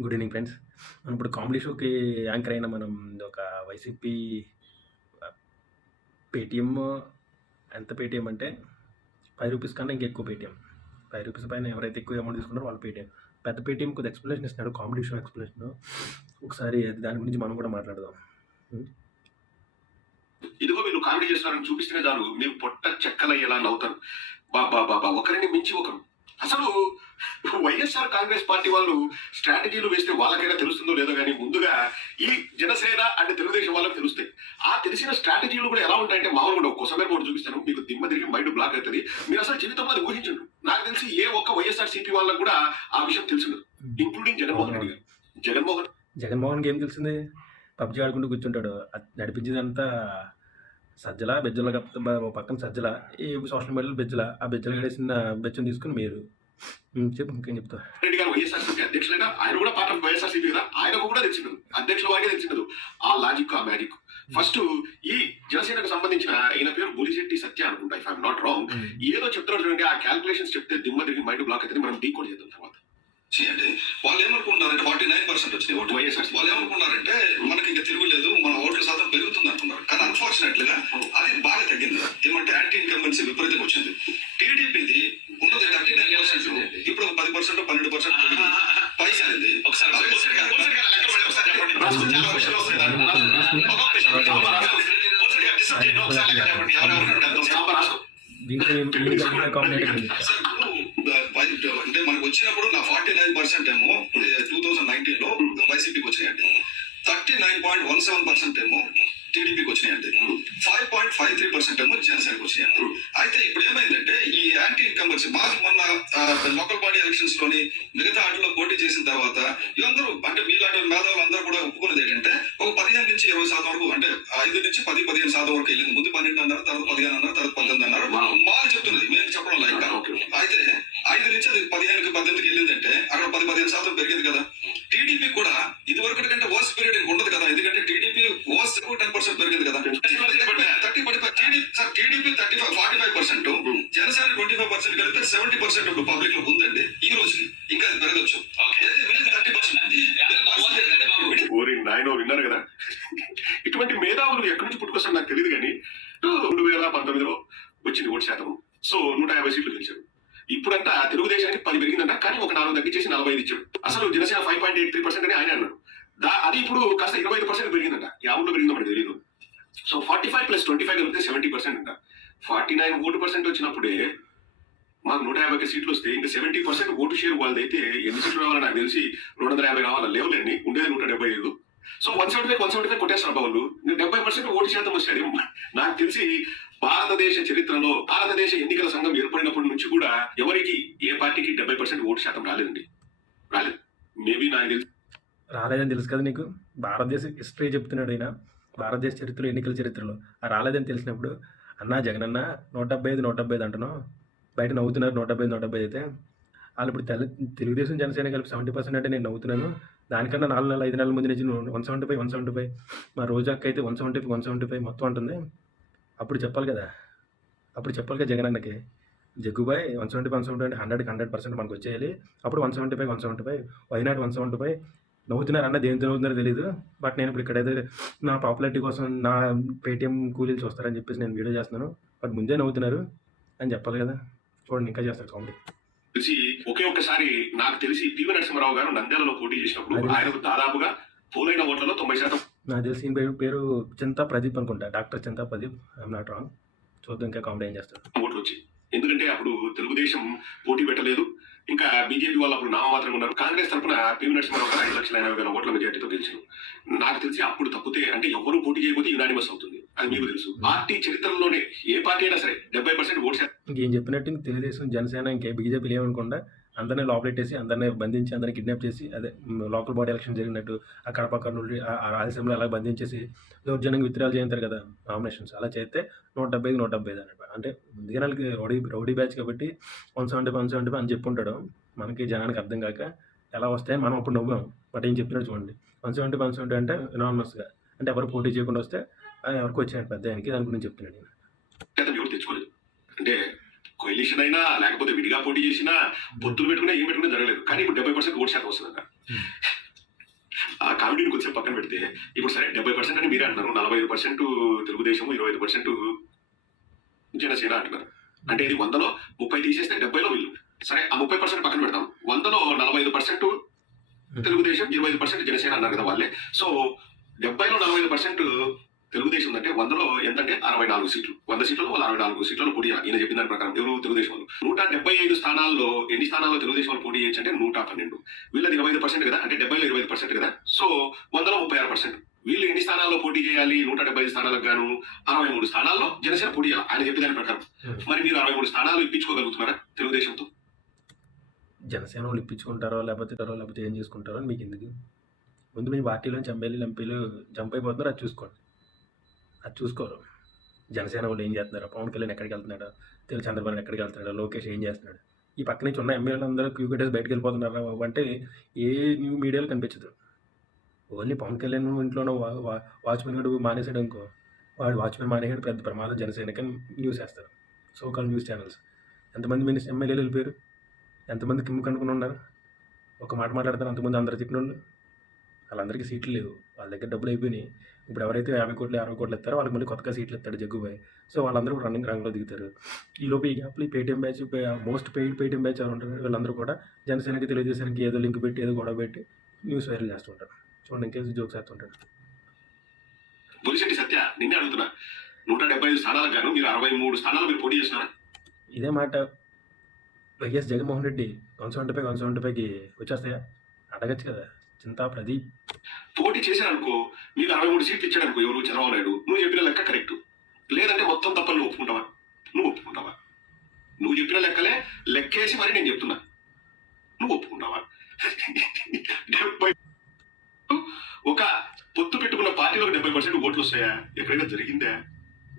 Good evening friends. మనం ఇప్పుడు comedy షోకి యాంకర్ అయిన మనం ఒక వైసీపీ పేటీఎం ఎంత పేటీఎం అంటే ₹5 కన్నా ఇంకా ఎక్కువ పేటీఎం. ₹5 పైన ఎవరైతే ఎక్కువ అమౌంట్ తీసుకున్నారో వాళ్ళు పేటీఎం. పెద్ద పేటీఎం కొద్దిగా ఎక్స్ప్లెనేషన్ ఇస్తున్నాడు, కామెడీ షో ఎక్స్ప్లెనేషన్. ఒకసారి దాని గురించి మనం కూడా మాట్లాడదాం. ఇదిగో వీళ్ళు కామెడీ చేస్తున్నారని చూపిస్తేనే చాలు మీరు పొట్ట చెక్కలయ్యేలా నవ్వుతారు. బాబా బాబా ఒకరిని మించి ఒకరు. అసలు వైఎస్ఆర్ కాంగ్రెస్ పార్టీ వాళ్ళు స్ట్రాటజీలు వేస్తే వాళ్ళకైనా తెలుస్తుందో లేదో కానీ ముందుగా ఈ జనసేన అంటే తెలుగుదేశం వాళ్ళకి తెలుస్తాయి. ఆ తెలిసిన స్ట్రాటజీలు కూడా ఎలా ఉంటాయంటే మామూలుగా ఒక్కోసారి కూడా చూపిస్తాను, మీకు దిమ్మ తిరిగి మైండ్ బ్లాక్ అవుతుంది. మీరు అసలు జీవితంలో అది ఊహించండు. నాకు తెలిసి ఏ ఒక్క వైఎస్ఆర్ సిపి వాళ్ళకు కూడా ఆ విషయం తెలుసుండదు, ఇంక్లూడింగ్ జగన్మోహన్ రెడ్డి గారు. జగన్మోహన్కి ఏం తెలిసింది? పబ్జీ ఆడుకుంటూ కూర్చుంటాడు. నడిపించేదంతా సజ్జల బెజ్జల పక్కన సజ్జల, ఈ సోషల్ మీడియాలో బెజ్జల. ఆ బెజ్జలు గడేసిన బెచ్చం తీసుకుని మీరు చెప్పు, ఇంకేం చెప్తా. రెడ్డి గారు వైఎస్ఆర్సీపీ అధ్యక్షులైనా ఆయన కూడా పార్ట్ ఆఫ్ వైఎస్ఆర్సీపీ కదా, ఆయనకు కూడా తెలిసిండదు, అధ్యక్షుల వారికే తెలిసిండదు ఆ లాజిక్, ఆ మ్యాజిక్. ఫస్ట్ ఈ జనసేనకు సంబంధించిన ఈయన పేరు బొలిశెట్టి సత్య అనుకుంటా, ఇఫ్ ఐఎమ్ నాట్ రాంగ్. ఏదో చెప్తున్నాడు చూడండి, ఆ క్యాల్కులేషన్స్ చెప్తే దిమ్మ తిరిగి మైండ్ బ్లాక్ అవుతుంది. మనం డీకోడ్ చేద్దాం తర్వాత. చేయండి. వాళ్ళు ఏమనుకుంటున్నారంటే 49% వచ్చినాయి ఓటు వైఎస్ఆర్. వాళ్ళు ఏమనుకున్నారంటే మనకి ఇంకా తిరుగులేదు, మన ఓట్ల శాతం పెరుగుతుంది అంటున్నారు. కానీ అన్ఫార్చునేట్ గా అది బాగా తగ్గింది. ఏమంటే యాంటీ ఇన్కంబెన్సీ విపరీతంగా వచ్చింది. టీడీపీది ఉన్నది 39%, ఇప్పుడు 10%, 12% పైసలింది. అంటే మనకు వచ్చినప్పుడు నా 49% ఏమో 2019 లో వైసీపీకి వచ్చినాయండి, 39.17% ఏమో టీడీపీకి వచ్చినాయండి, 5.53% ఏమో జనసేనకి వచ్చినాయండి. అయితే ఇప్పుడు ఏమైందంటే ఈ యాంటీ ఇన్కంబెన్సీ మాకు మొన్న లోకల్ బాడీ ఎలక్షన్స్ లోని మిగతా ఆటల్లో పోటీ చేసిన తర్వాత అందరూ అంటే మీలాంటి మేధావులు అందరూ కూడా ఒప్పుకున్నది ఏంటంటే ఒక 15 నుంచి 20% వరకు, అంటే 5 నుంచి 10-15% వరకు వెళ్ళింది. ముందు 12 అన్నారు, తర్వాత 15 అన్నారు, తర్వాత 18 అన్నారు. మాకు చెప్తున్నది, మేము చెప్పడం లైక్. అయితే 5 నుంచి అది 15-18కి వెళ్ళిందంటే అక్కడ 10-15% పెరిగింది కదా. టీడీపీ కూడా ఇది వరకు కంటే వర్స్ట్ పీరియడ్ ఇంక ఉండదు కదా, ఎందుకంటే టీడీపీ వర్స్ట్ 10% పెరిగింది కదా. టీడీపీ 45%, జనసేన 25% కలిపితే 70% ఇప్పుడు పబ్లిక్ లో ఉందండి ఈ రోజుకి. ఇంకా అది పెరగచ్చు. 30% విన్నారు కదా. ఇటువంటి మేధావులు ఎక్కడి నుంచి పుట్టుకొస్తారు నాకు తెలియదు కానీ 2019లో వచ్చింది ఓటు శాతం. సో 150 సీట్లు గెలిచారు. ఇప్పుడంతా తెలుగుదేశానికి 10 పెరిగిందంట, కానీ ఒక 4 తగ్గించేసి 45 ఇచ్చాడు. అసలు జనసేన 5.83% అని ఆయన అన్నాడు. అది ఇప్పుడు కాస్త 25% పెరిగిందంట. 50 పెరిగిందో మనకు తెలియదు. సో 45 + 25 కలిపితే 70% అంట. 49 ఓటు% వచ్చినప్పుడే మాకు 150 సీట్లు వస్తే ఇంకా 70% ఓటు షేర్ వాళ్ళదైతే ఎన్ని సీట్లు రావాలని నాకు తెలిసి 250 రావాలా, లేవులేండి, ఉండేది 175. సో 175 కొట్టేస్తారు వాళ్ళు. 70% ఓటు శాతం వస్తాడు. నాకు తెలిసి భారతదేశ చరిత్రలో భారతదేశ ఎన్నికల సంఘం ఏర్పడినప్పటి నుంచి కూడా ఎవరికి ఏ పార్టీకి 70% ఓటు శాతం రాలేదండి. రాలేదు. మేబీ నాకు తెలిసి రాలేదని తెలుసు కదా నీకు. భారతదేశ హిస్టరీ చెప్తున్నాడు ఆయన, భారతదేశ చరిత్రలో, ఎన్నికల చరిత్రలో రాలేదని తెలిసినప్పుడు అన్నా జగనన్న 175 అంటున్నావు, బయట నవ్వుతున్నారు 175 అయితే. వాళ్ళు ఇప్పుడు తెలుగుదేశం జనసేన కలిపి 70% అంటే నేను నవ్వుతున్నాను. దానికన్నా 4 నెలలు 5 నెలల ముందు నుంచి 175 మా రోజాకి అయితే 175 మొత్తం ఉంటుంది. అప్పుడు చెప్పాలి కదా జగనన్నకి, జగ్గుబాయ్ 175 అంటే 100% మనకు వచ్చేయాలి. అప్పుడు 175 వైనాట్ 175 నవ్వుతున్నారు అన్న, దేనితో నవ్వుతున్నారో తెలియదు. బట్ నేను ఇప్పుడు ఇక్కడైతే నా పాపులారిటీ కోసం నా పేటీఎం కూలీలు చూస్తారని చెప్పేసి నేను వీడియో చేస్తున్నాను. బట్ ముందే నవ్వుతున్నారు అని చెప్పాలి కదా. చూడండి ఇంకా చేస్తారు కామెడీ. తెలిసి ఒకే ఒక్కసారి నాకు తెలిసి పివి నరసింహారావు గారు నంద్యాలలో పోటీ చేసినప్పుడు ఆయనకు దాదాపుగా పోలైన ఓట్లలో 90%. నాకు తెలిసి పేరు చింతా ప్రదీప్ అనుకుంటా, doctor Chinta Pradeep, I'm not wrong. చూద్దాం ఇంకా కామెడీ ఏం చేస్తారు. ఓట్లు వచ్చి, ఎందుకంటే అప్పుడు తెలుగుదేశం పోటీ పెట్టలేదు, ఇంకా బీజేపీ వాళ్ళు అప్పుడు నామమాత్రంగా ఉన్నారు. కాంగ్రెస్ తరఫున పివి నరసింహారావు గారు 5,80,000 ఓట్ల మెజార్టీతో గెలిచారు. నాకు తెలిసి అప్పుడు తప్పితే అంటే ఎవరు పోటీ చేయకపోతే యునానిమస్ అవుతుంది, అది మీకు తెలుసు. పార్టీ చరిత్రలోనే ఏ పార్టీ అయినా సరే 70% ఓటు శాతం. ఇంకేం చెప్పినట్టు తెలుగుదేశం జనసేన ఇంకే బీజేపీలు ఏమనుకుండా అందరినీ లోపలెట్టేసి, అందరినీ బంధించి, అందరినీ కిడ్నాప్ చేసి, అదే లోకల్ బాడీ ఎలక్షన్ జరిగినట్టు అక్కడ పక్కన నుండి ఆ రాయలసీమలో అలా బంధించేసి దౌర్జన్యంగా విత్డ్రాలు చేస్తారు కదా నామినేషన్స్, అలా చేస్తే 175 అన్నట్టు. అంటే ముందుగా వాళ్ళకి రౌడీ బ్యాచ్ కాబట్టి 175 అని చెప్పుంటాడు. మనకి జనానికి అర్థం కాక ఎలా వస్తాయి మనం అప్పుడు నవ్వాం. బట్ ఏం చెప్తున్నాడు చూడండి, 175 అంటే ఎనార్మస్గా, అంటే ఎవరు పోటీ చేయకుండా వస్తే ఎవరికి వచ్చినట్టు పెద్ద ఆయనకి, దాని గురించి చెప్తున్నాడు నేను. తెచ్చుకోలేదు అంటే కొయిలిషన్ అయినా లేకపోతే విడిగా పోటీ చేసినా పొత్తులు పెట్టుకున్నా ఏం పెట్టుకున్నా జరగలేదు. కానీ ఇప్పుడు 70% ఓటు శాతం వస్తుందంట. కామెడీని కొంచెం పక్కన పెడితే ఇప్పుడు సరే 70% అని మీరే అంటున్నారు, 45% తెలుగుదేశం, 25% జనసేన అంటున్నారు. అంటే ఇది 100లో 30 తీసేస్తే 70లో వీళ్ళు. సరే ఆ 30% పక్కన పెడతాం. 100లో 45% తెలుగుదేశం, 25% జనసేన అన్నారు కదా వాళ్ళే. సో 70లో 45% తెలుగుదేశం అంటే 100లో ఎంతంటే 64 సీట్లు. 100 సీట్లలో వాళ్ళు 64 సీట్లలో పోటీ చేయాలి. ఈయన చెప్పిన దాని ప్రకారం ఎవరు తెలుగుదేశం వాళ్ళు 175 స్థానాల్లో ఎన్ని స్థానాల్లో తెలుగుదేశం వాళ్ళు పోటీ చేయొచ్చు అంటే 112. వీళ్ళది 25% కదా, అంటే 70లో 25% కదా. సో 100లో 36%. వీళ్ళు ఎన్ని స్థానాల్లో పోటీ చేయాలి? 175 స్థానాలకు గాను 63 స్థానాల్లో జనసేన పోటీ చేయాలి ఆయన చెప్పిన దాని ప్రకారం. మరి మీరు 63 స్థానాలు ఇప్పించుకోగలుగుతున్నారా తెలుగుదేశంతో? జనసేన వాళ్ళు ఇప్పించుకుంటారో లేకపోతే ఏం చేసుకుంటారో అని మీకు ఎందుకు? ముందు మీ పార్టీలోంచి ఎమ్మెల్యేలు ఎంపీలు జంప్ అయిపోతున్నారు, అది చూసుకోండి. అది చూసుకోరు. జనసేన వాళ్ళు ఏం చేస్తున్నారు, పవన్ కళ్యాణ్ ఎక్కడికి వెళ్తున్నాడు, తెలుగు చంద్రబాబు ఎక్కడికి వెళ్తున్నాడు, లోకేష్ ఏం చేస్తున్నాడు, ఈ పక్క నుంచి ఉన్న ఎమ్మెల్యేలు అందరూ క్యూ కట్టేసి బయటకు వెళ్ళిపోతున్నారా బాబు అంటే ఏ న్యూ మీడియాలో కనిపించదు. ఓన్లీ పవన్ కళ్యాణ్ ఇంట్లోనూ వాచ్మెన్ గడు మానేసాడు అనుకో, వాడు వాచ్మెన్ మానేసాడు పెద్ద ప్రమాదం జనసేనకి న్యూస్ వేస్తారు సోకాల్ న్యూస్ ఛానల్స్. ఎంతమంది ఎమ్మెల్యేలు వెళ్ళిపోయారు, ఎంతమంది కిమ్ము కనుక్కుని ఉన్నారు, ఒక మాట మాట్లాడతారు అంతకుముందు అందరు చెప్పిన వాళ్ళు. వాళ్ళందరికీ సీట్లు లేవు, వాళ్ళ దగ్గర డబ్బులు అయిపోయినాయి. ఇప్పుడు ఎవరైతే 50 కోట్లు 60 కోట్లు ఇస్తారో వాళ్ళకి మళ్ళీ కొత్తగా సీట్లు ఇస్తాడు జగ్గుబాయ్. సో వాళ్ళందరూ కూడా రంగంలో దిగుతారు. ఈలోపు ఈ గ్యాప్లో ఈ Paytm batch, most Paytm batch ఎవరు ఉంటారు వీళ్ళందరూ కూడా జనసేనకి తెలుగుదేశానికి ఏదో లింక్ పెట్టి ఏదో గొడవ పెట్టి న్యూస్ వైరల్ చేస్తుంటారు. చూడండి ఇంకేసి జోక్స్ వేస్తుంటాడు. బొలిశెట్టి సత్య నిన్నే అడుగుతున్నా, 175 స్థానాలకు గాను మీరు 63 స్థానాలు మీరు పోటీ చేసినారా? ఇదే మాట వైఎస్ జగన్మోహన్ రెడ్డి 175కి వచ్చేస్తాయా అడగచ్చు కదా. చింతా ప్రదీప్ పోటీ చేశారనుకో, మీకు 63 సీట్లు ఇచ్చాడనుకో ఎవరు చంద్రబాబు నాయుడు, నువ్వు చెప్పిన లెక్క కరెక్ట్. లేదంటే మొత్తం తప్పని నువ్వు ఒప్పుకుంటావా? నువ్వు ఒప్పుకుంటావా? నువ్వు చెప్పిన లెక్కలే లెక్కేసి మరి నేను చెప్తున్నా, నువ్వు ఒప్పుకుంటావా? 70 ఒక పొత్తు పెట్టుకున్న పార్టీలకు 70% ఓట్లు వస్తాయా? ఎక్కడైనా జరిగిందా?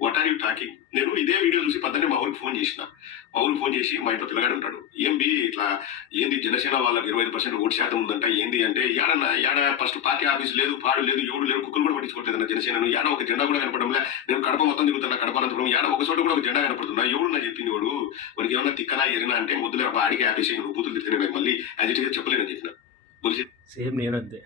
What are you talking? నేను ఇదే వీడియో చూసి పద్దనే మా ఊరికి ఫోన్ చేసిన. మా ఊరికి ఫోన్ చేసి మా ఇంట్లో పిల్లగాడు ఉంటాడు, ఏంది ఇట్లా ఏంది జనసేన వాళ్ళకి 25% ఓటు శాతం ఉందంట, ఏంది అంటే ఏడ ఫస్ట్ పార్టీ ఆఫీస్ లేదు, పాడు లేదు, ఎవడు లేరు, కుక్కలు కూడా పట్టించుకోవట్లేదు జనసేనను. ఏడ ఒక జెండా కూడా కనపడంలే. నేను కడప మొత్తం తిరుగుతున్నా, కడప అనంతపురం ఏడ ఒక చోట కూడా ఒక జెండా కనపడుతున్నా. ఎవడు నా చెప్పింది వాడు, వాడికి ఏమన్నా తిక్కనా ఎరినా అంటే ముద్దులే ఆడికి ఆఫీస్ నువ్వు బూతులు తిరిగితే నాకు మళ్ళీ అది చెప్పలేనని చెప్పిన. సేమ్ నేను అంతే.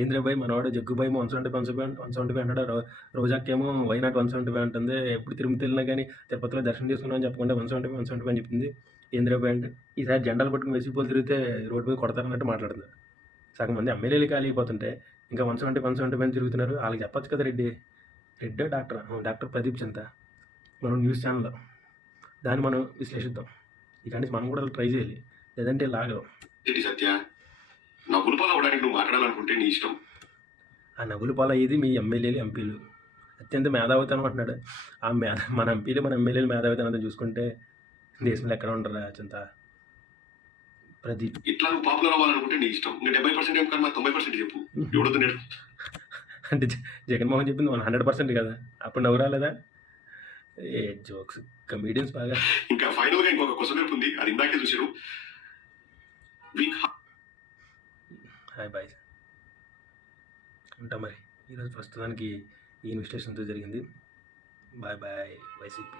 ఏంద్రబాయ్ మనవాడు జగ్గుబాయ్ 175 అంటాడు, రోజాకేమో వైనాట్ 175 అంటుంది. ఎప్పుడు తిరుమతి వెళ్ళినా కానీ తిరుపతిలో దర్శనం చేసుకున్నామని చెప్పకుండా 175 అని చెప్పింది. ఏంద్రబాయ్ అంటే ఈసారి జెండాలు పట్టుకుని వెసిపోలు తిరిగితే రోడ్డు మీద కొడతారన్నట్టు మాట్లాడుతున్నారు. సగం మంది ఎమ్మెల్యేలు ఖాళీ అయిపోతుంటే ఇంకా 175 అని తిరుగుతున్నారు. వాళ్ళకి చెప్పచ్చు కదా. రెడ్డి డాక్టర్ ప్రదీప్ చింత మనం న్యూస్ ఛానల్లో దాన్ని మనం విశ్లేషిద్దాం. ఇలాంటి మనం కూడా ట్రై చేయాలి, లేదంటే లాగం. సత్య నవ్వులు పాలు అవడానికి నువ్వు మాట్లాడాలనుకుంటే నీ ఇష్టం. ఆ నవ్వులు పాలు అయ్యేది మీ ఎమ్మెల్యేలు ఎంపీలు అత్యంత మేధావితనం అంటున్నాడు. మన ఎంపీలు మన ఎమ్మెల్యేలు మేధావితనం చూసుకుంటే దేశంలో ఎక్కడ ఉంటారా చింత ప్రదీప్. ఇట్లా నువ్వు పాపులర్ అవ్వాలనుకుంటే నీ ఇష్టం. ఇంకా 70% ఏం కన్నా 90% చెప్పు. ఎవడొద్దు నేను అంటే జగన్మోహన్ చెప్పింది 100% కదా, అప్పుడు నవ్వు రాలేదా? ఏ జోక్స్ కమీడియన్స్ బాగా. ఇంకా ఫైనల్గా ఇంకొక క్వశ్చన్ ఉంది, అది ఇందాకే చూసారు. హాయ్ బాయ్ ఉంటా మరి. ఈరోజు ప్రస్తుతానికి ఈ ఇన్వెస్టిగేషన్తో జరిగింది. Bye bye YCP.